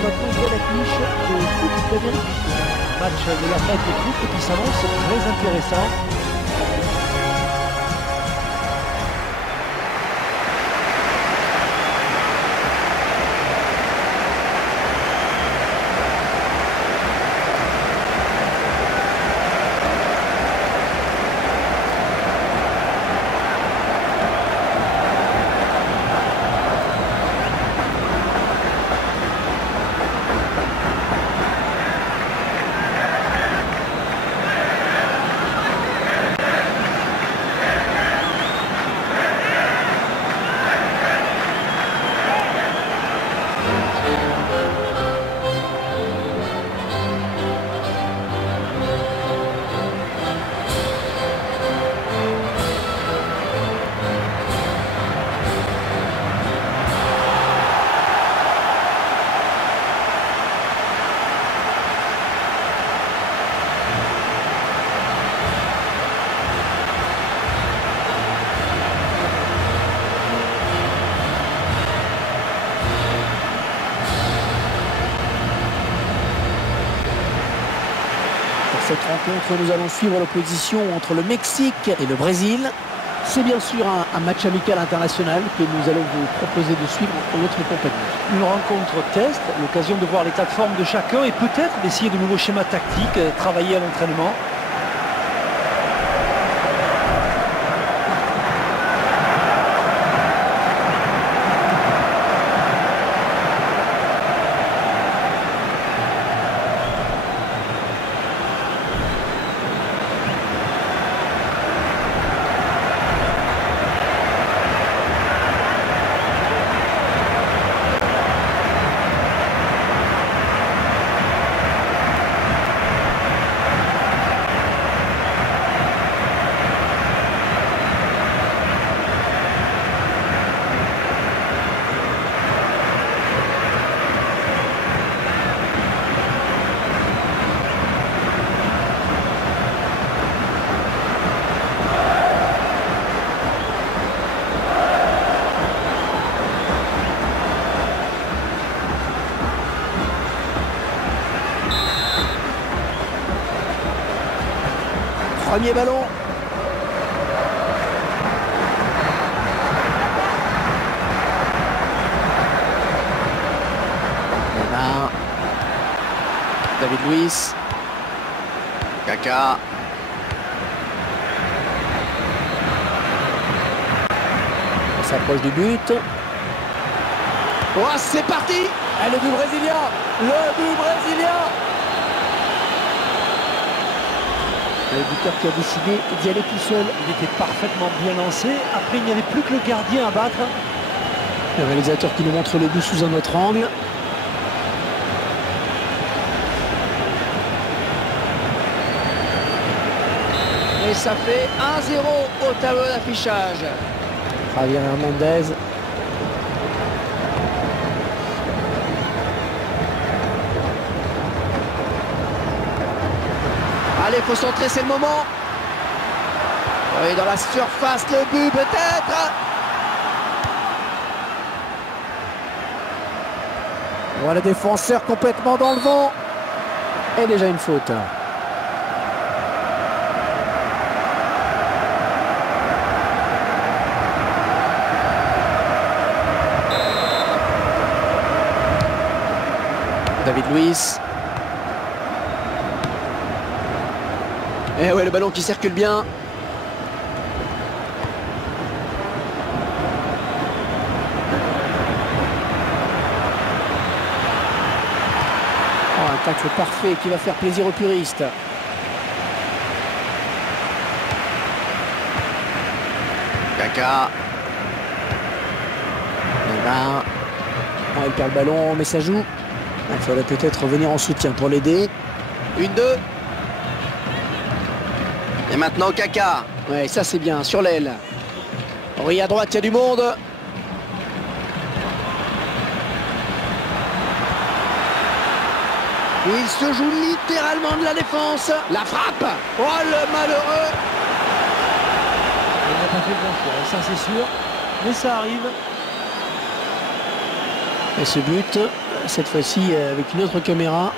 maintenant une belle affiche de Coupe d'Amérique. Match de la fête des coupes qui s'annonce très intéressant. Cette rencontre, nous allons suivre l'opposition entre le Mexique et le Brésil. C'est bien sûr un match amical international que nous allons vous proposer de suivre entre notre compagnie. Une rencontre test, l'occasion de voir l'état de forme de chacun et peut-être d'essayer de nouveaux schémas tactiques, travailler à l'entraînement. Premier ballon. Neymar. David Luiz. Kaka. On s'approche du but. Oh, c'est parti! Et le but brésilien! Le but brésilien! Le buteur qui a décidé d'y aller tout seul. Il était parfaitement bien lancé. Après, il n'y avait plus que le gardien à battre. Le réalisateur qui nous montre le but sous un autre angle. Et ça fait 1-0 au tableau d'affichage. Javier Hernandez. Allez, il faut centrer, c'est le moment. Oui, dans la surface, le but peut-être. Voilà le défenseur complètement dans le vent. Et déjà une faute. David Luiz. Et ouais, le ballon qui circule bien. Oh, un tacle parfait qui va faire plaisir aux puristes. Kaka. Neymar. Oh, il perd le ballon, mais ça joue. Il faudrait peut-être revenir en soutien pour l'aider. 1-2. Et maintenant Kaka. Ouais, ça c'est bien, sur l'aile. Oui, à droite, il y a du monde. Il se joue littéralement de la défense. La frappe. Oh, le malheureux. Il n'a pas fait grand choix, ça c'est sûr. Mais ça arrive. Et ce but cette fois-ci avec une autre caméra.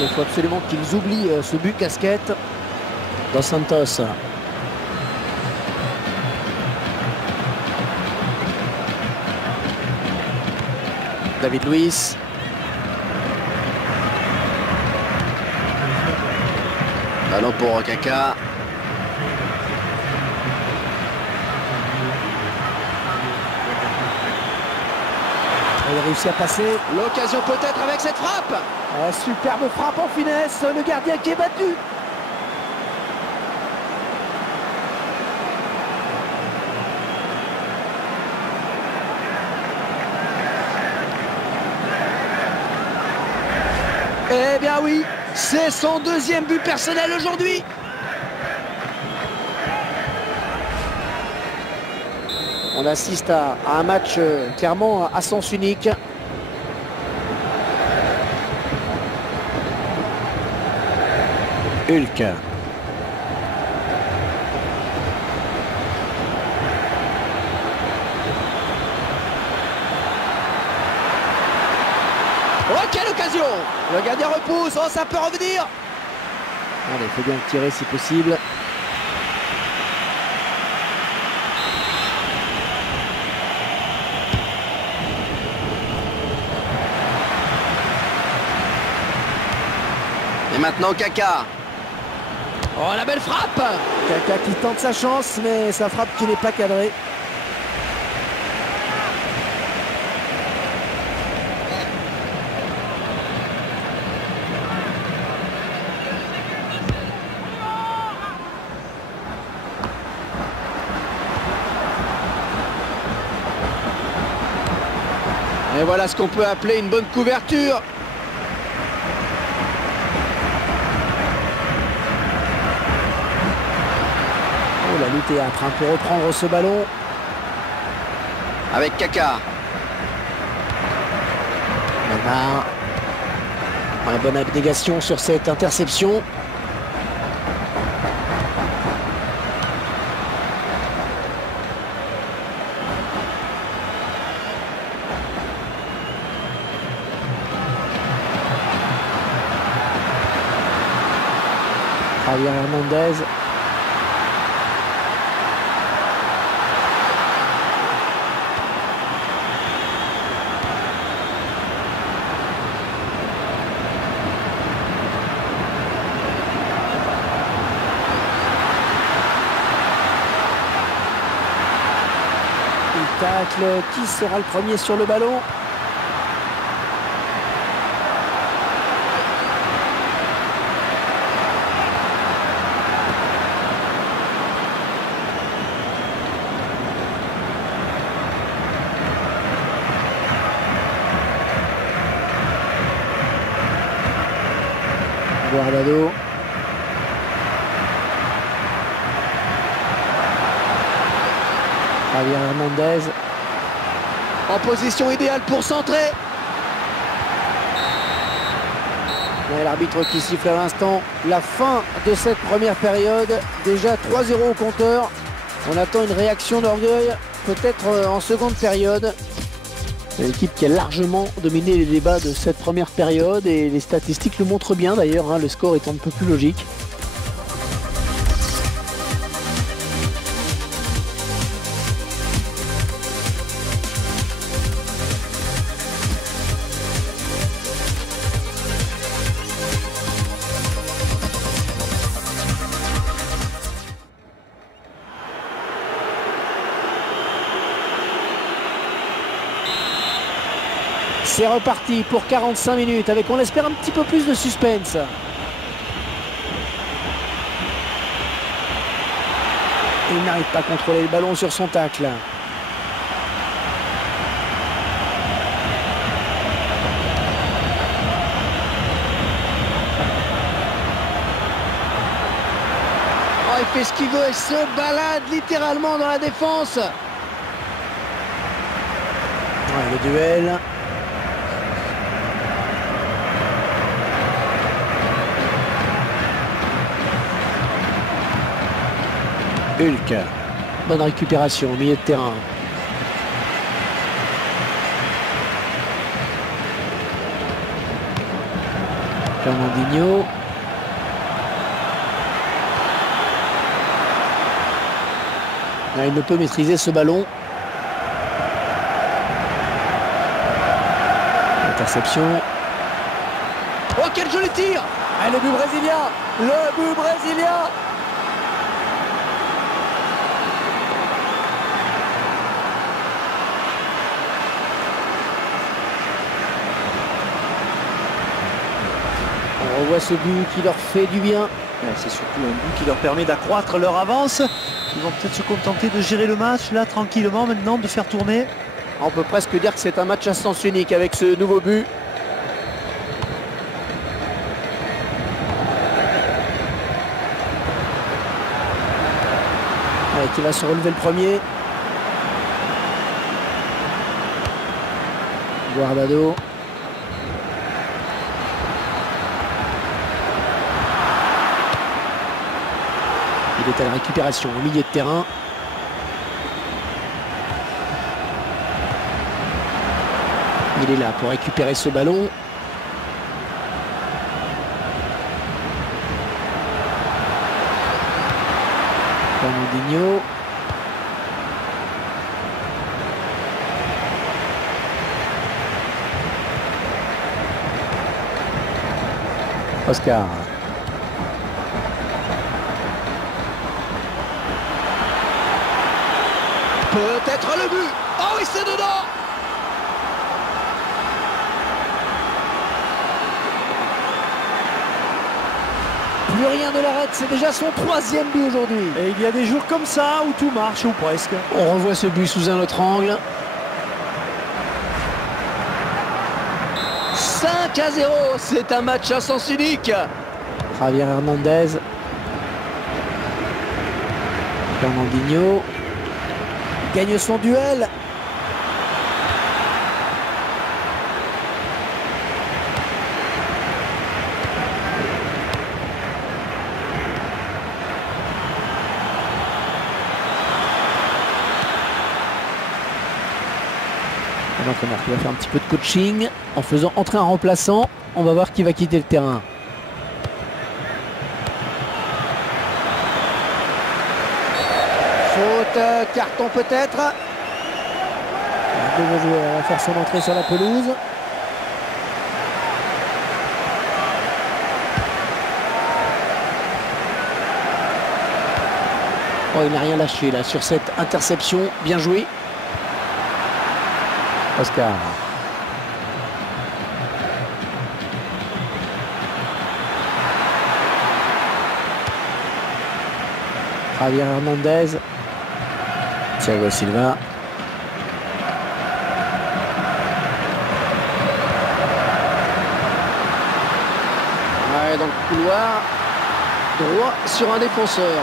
Il faut absolument qu'ils oublient ce but casquette. Dos Santos. David Luiz. Ballon pour Kaka. Il a réussi à passer. L'occasion peut-être avec cette frappe. Superbe frappe en finesse. Le gardien qui est battu. Eh bien oui, c'est son deuxième but personnel aujourd'hui. On assiste à un match clairement à sens unique. Hulk. Oh, quelle occasion! Le gardien repousse, oh, ça peut revenir. Allez, il faut bien le tirer si possible. Et maintenant Kaka. Oh, la belle frappe! Kaka qui tente sa chance, mais sa frappe qui n'est pas cadrée. Et voilà ce qu'on peut appeler une bonne couverture. Oh, la lutte est âpre pour reprendre ce ballon. Avec Kaka. Neymar. Une bonne abnégation sur cette interception. Javier Hernandez. Il tacle. Qui sera le premier sur le ballon? Guardado. Javier Hernandez. En position idéale pour centrer. L'arbitre qui siffle à l'instant la fin de cette première période. Déjà 3-0 au compteur. On attend une réaction d'orgueil, peut-être en seconde période. L'équipe qui a largement dominé les débats de cette première période et les statistiques le montrent bien d'ailleurs, hein, le score est un peu plus logique. C'est reparti pour 45 minutes avec, on l'espère, un petit peu plus de suspense. Il n'arrive pas à contrôler le ballon sur son tacle. Oh, il fait ce qu'il veut et se balade littéralement dans la défense. Ouais, le duel. Hulk. Bonne récupération au milieu de terrain. Fernandinho. Là, il ne peut maîtriser ce ballon. Interception. Oh, quel joli tir! Et le but brésilien! Le but brésilien! On revoit ce but qui leur fait du bien. C'est surtout un but qui leur permet d'accroître leur avance. Ils vont peut-être se contenter de gérer le match là tranquillement maintenant, de faire tourner. On peut presque dire que c'est un match à sens unique avec ce nouveau but. Allez, qui va se relever le premier. Guardado. Il est à la récupération au milieu de terrain. Il est là pour récupérer ce ballon. Fernandinho. Oscar. Peut-être le but. Oh oui, c'est dedans. Plus rien ne l'arrête, c'est déjà son 3e but aujourd'hui. Et il y a des jours comme ça où tout marche, ou presque. On revoit ce but sous un autre angle. 5-0, c'est un match à sens unique. Javier Hernandez. Fernandinho. Gagne son duel. L'entraîneur qui va faire un petit peu de coaching en faisant entrer un remplaçant. On va voir qui va quitter le terrain. Faute, carton peut-être. Un nouveau joueur va faire son entrée sur la pelouse. Oh, il n'a rien lâché là sur cette interception. Bien joué. Oscar. Javier Hernandez. Thiago Silva. Ouais, dans le couloir. Droit sur un défenseur.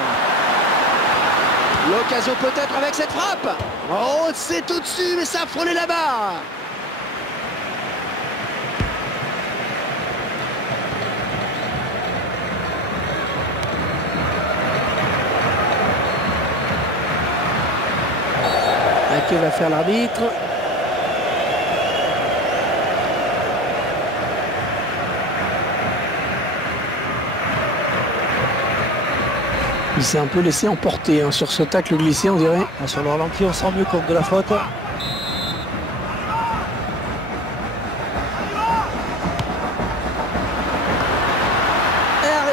L'occasion peut-être avec cette frappe. Oh, c'est au-dessus, mais ça a frôlé la barre. Que va faire l'arbitre? Il s'est un peu laissé emporter sur ce tacle glissé, on dirait. Sur le ralenti, on se rend mieux compte de la faute. Arrêt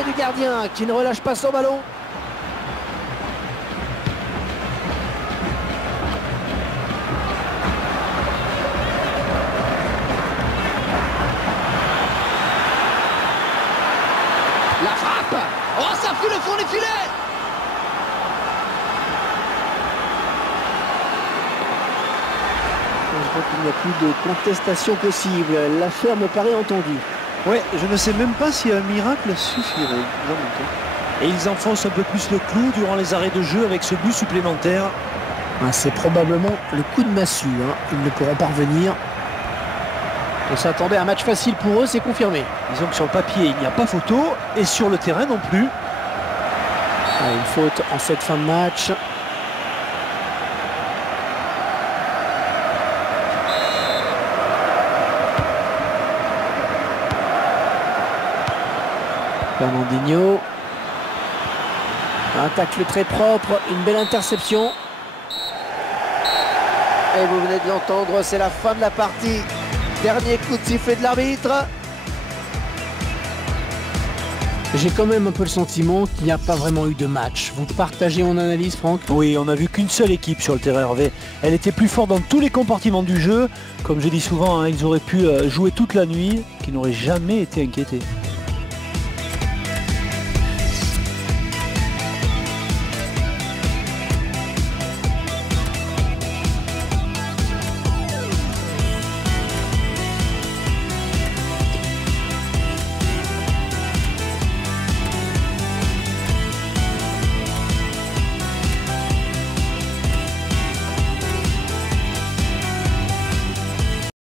du gardien qui ne relâche pas son ballon. La frappe. Oh, ça fout le fond des filets. Je crois qu'il n'y a plus de contestation possible. L'affaire me paraît entendue. Ouais, je ne sais même pas si un miracle suffirait. Et ils enfoncent un peu plus le clou durant les arrêts de jeu avec ce but supplémentaire. C'est probablement le coup de massue. Ils ne pourront pas revenir. On s'attendait à un match facile pour eux, c'est confirmé. Disons que sur le papier, il n'y a pas photo. Et sur le terrain non plus. Une faute en cette fin de match. Fernandinho. Un tacle très propre, une belle interception. Et vous venez de l'entendre, c'est la fin de la partie. Dernier coup de sifflet de l'arbitre. J'ai quand même un peu le sentiment qu'il n'y a pas vraiment eu de match. Vous partagez mon analyse, Franck? Oui, on a vu qu'une seule équipe sur le terrain, Hervé. Elle était plus forte dans tous les compartiments du jeu. Comme je dis souvent, hein, ils auraient pu jouer toute la nuit, qu'ils n'auraient jamais été inquiétés.